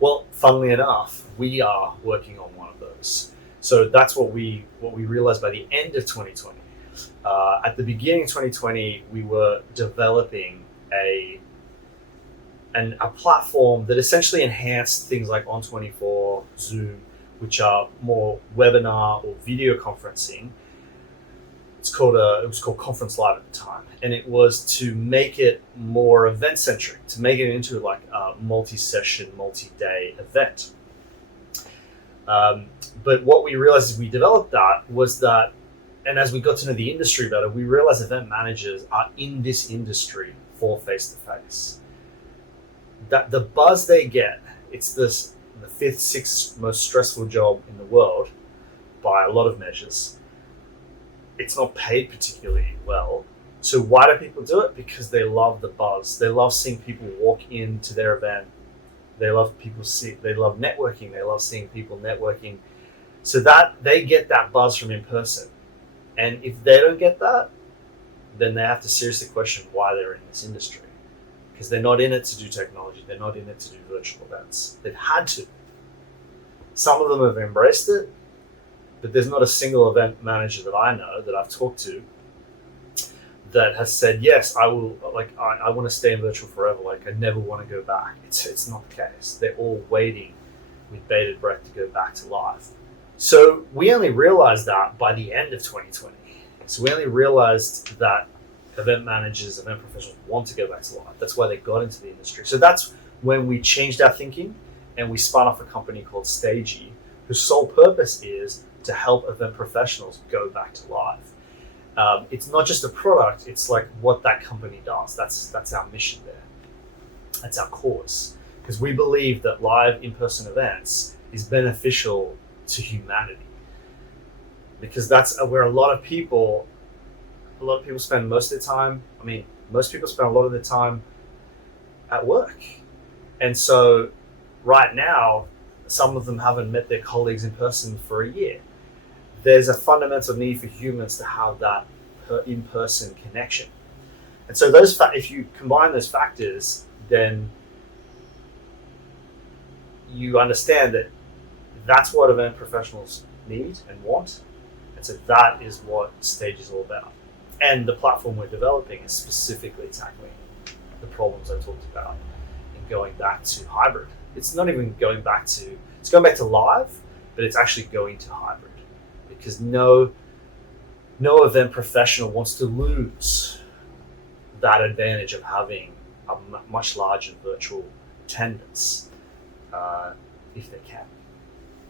Well, funnily enough, we are working on one of those. So that's what we realized by the end of 2020. At the beginning of 2020, we were developing a platform that essentially enhanced things like On24, Zoom, which are more webinar or video conferencing. It was called Conference Live at the time, and it was to make it more event centric, to make it into like a multi-session, multi-day event. But what we realized as we developed that was that, and as we got to know the industry better, we realized event managers are in this industry for face to face. That the buzz they get, it's the fifth, sixth most stressful job in the world by a lot of measures. It's not paid particularly well. So why do people do it? Because they love the buzz. They love seeing people walk into their event. They love they love networking. They love seeing people networking. So that they get that buzz from in person. And if they don't get that, then they have to seriously question why they're in this industry. Because they're not in it to do technology. They're not in it to do virtual events. They've had to. Some of them have embraced it, but there's not a single event manager that I know that I've talked to that has said, yes, I will, like, I want to stay in virtual forever. Like, I never want to go back. It's not the case. They're all waiting with bated breath to go back to live. So we only realized that by the end of 2020. So we only realized that event managers, event professionals want to go back to live. That's why they got into the industry. So that's when we changed our thinking and we spun off a company called Stagey, whose sole purpose is to help event professionals go back to live. It's not just a product, it's like what that company does. That's our mission there. That's our cause. Because we believe that live in-person events is beneficial to humanity. Because that's where a lot of people spend most of their time. I mean, most people spend a lot of their time at work. And so right now, some of them haven't met their colleagues in person for a year. There's a fundamental need for humans to have that in-person connection. And so if you combine those factors, then you understand that that's what event professionals need and want. And so that is what Stage is all about. And the platform we're developing is specifically tackling the problems I talked about and going back to hybrid. It's not even going back to, it's going back to live, but it's actually going to hybrid. Because no event professional wants to lose that advantage of having a much larger virtual attendance if they can.